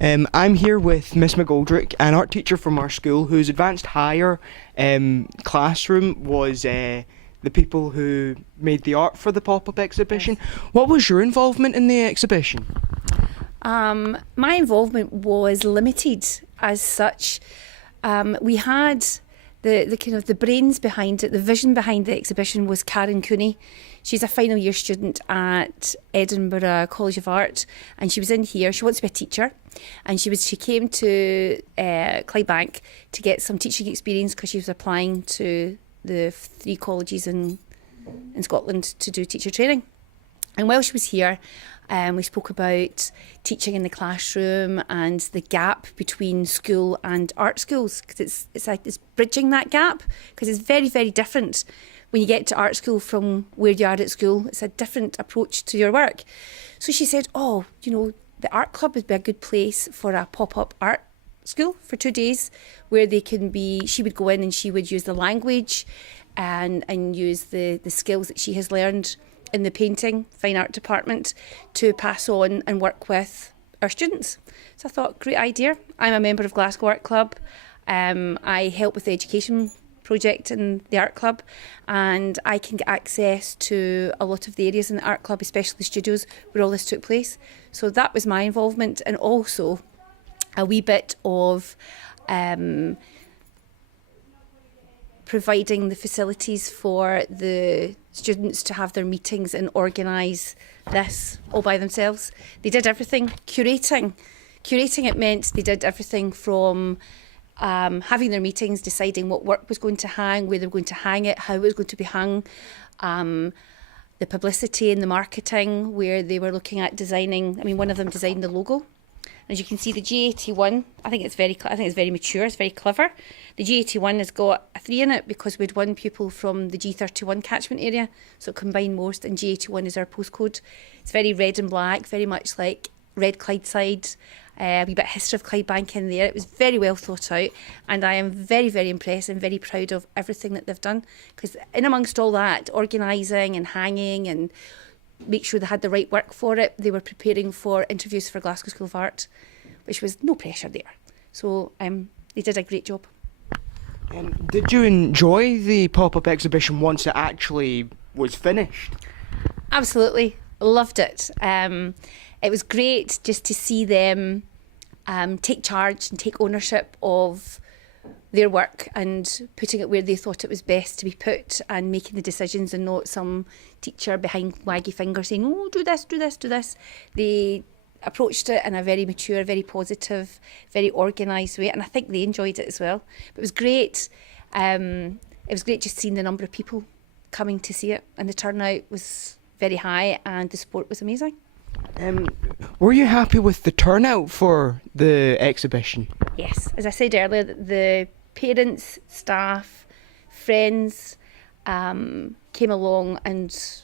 I'm here with Miss McGoldrick, an art teacher from our school whose advanced higher classroom was the people who made the art for the pop-up exhibition. Yes. What was your involvement in the exhibition? My involvement was limited as such. We had the kind of the brains behind it, the vision behind the exhibition was Karen Cooney. She's a final year student at Edinburgh College of Art, and she was in here. She wants to be a teacher, and she came to Clydebank to get some teaching experience because she was applying to the 3 colleges in Scotland to do teacher training. And while she was here, we spoke about teaching in the classroom and the gap between school and art schools, because it's bridging that gap, because it's very, very different when you get to art school from where you are at school. It's a different approach to your work. So she said, the art club would be a good place for a pop-up art school for 2 days, where she would go in and she would use the language and use the skills that she has learned in the painting, fine art department to pass on and work with our students. So I thought, great idea. I'm a member of Glasgow Art Club. I help with the education project in the art club, and I can get access to a lot of the areas in the art club, especially the studios where all this took place. So that was my involvement, and also a wee bit of providing the facilities for the students to have their meetings and organise this all by themselves. They did everything. Curating it meant they did everything from having their meetings, deciding what work was going to hang, where they were going to hang it, how it was going to be hung, the publicity and the marketing, where they were looking at designing. I mean, one of them designed the logo. As you can see, the G81, I think it's very mature, it's very clever. The G81 has got a 3 in it because we had 1 pupil from the G31 catchment area, so it combined most, and G81 is our postcode. It's very red and black, very much like Red Clydeside, a wee bit of history of Clydebank in there. It was very well thought out, and I am very, very impressed and very proud of everything that they've done, because in amongst all that, organising and hanging and make sure they had the right work for it, they were preparing for interviews for Glasgow School of Art, which was no pressure there. So they did a great job. Did you enjoy the pop-up exhibition once it actually was finished? Absolutely, loved it. It was great just to see them take charge and take ownership of their work and putting it where they thought it was best to be put, and making the decisions, and not some teacher behind waggy fingers saying, oh, do this, do this, do this. They approached it in a very mature, very positive, very organised way, and I think they enjoyed it as well. But it was great. It was great just seeing the number of people coming to see it, and the turnout was very high and the support was amazing. Were you happy with the turnout for the exhibition? Yes, as I said earlier, the parents, staff, friends came along, and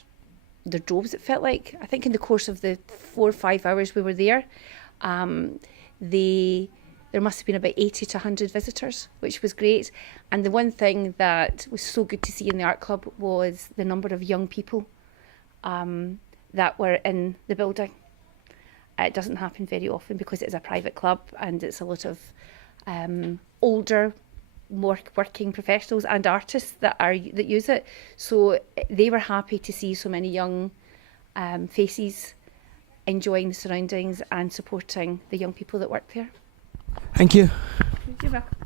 their droves, it felt like. I think in the course of the 4 or 5 hours we were there, there must have been about 80 to 100 visitors, which was great. And the one thing that was so good to see in the art club was the number of young people that were in the building. It doesn't happen very often because it's a private club and it's a lot of older, more working professionals and artists that use it. So they were happy to see so many young faces enjoying the surroundings and supporting the young people that work there. Thank you. You're welcome.